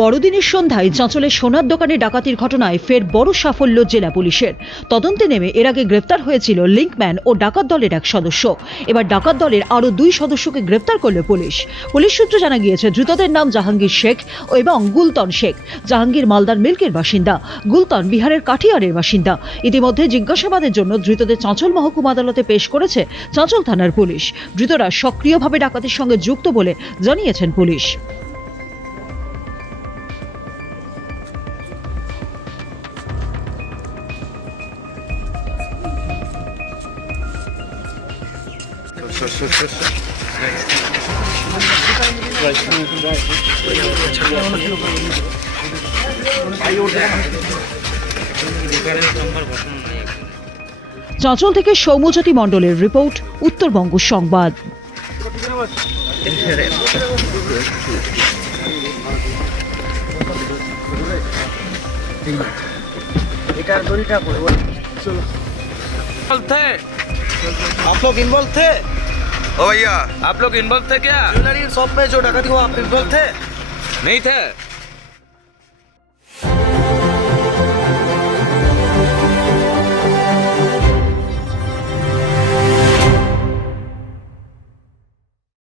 বড়দিনের সন্ধ্যায় চাঁচলের সোনার দোকানে ডাকাতির ঘটনায় ফের বড় সাফল্য জেলা পুলিশের। তদন্তে নেমে এর আগে গ্রেপ্তার হয়েছিল লিঙ্কম্যান ও ডাকাত দলের এক সদস্য। এবার ডাকাত দলের আরও দুই সদস্যকে গ্রেপ্তার করল পুলিশ। পুলিশ সূত্রে জানা গিয়েছে, ধৃতদের নাম জাহাঙ্গীর শেখ এবং গুলতন শেখ। জাহাঙ্গীর মালদার মিল্কের বাসিন্দা, গুলতন বিহারের কাঠিয়ারের বাসিন্দা। ইতিমধ্যে জিজ্ঞাসাবাদের জন্য ধৃতদের চাঁচল মহকুমা আদালতে পেশ করেছে চাঁচল থানার পুলিশ। ধৃতরা সক্রিয়ভাবে ডাকাতির সঙ্গে যুক্ত বলে জানিয়েছেন পুলিশ। চাঁচল থেকে সৌম্যজ্যোতি মণ্ডলের রিপোর্ট উত্তরবঙ্গ সংবাদ এটার দড়িটা করে इन्वॉल्व थे आप लोग इन्वॉल्व थे ओ भैया आप लोग इन्वॉल्व थे क्या? ज्वेलरी शॉप में जो डकैती वो आप इन्वॉल्व थे? नहीं थे।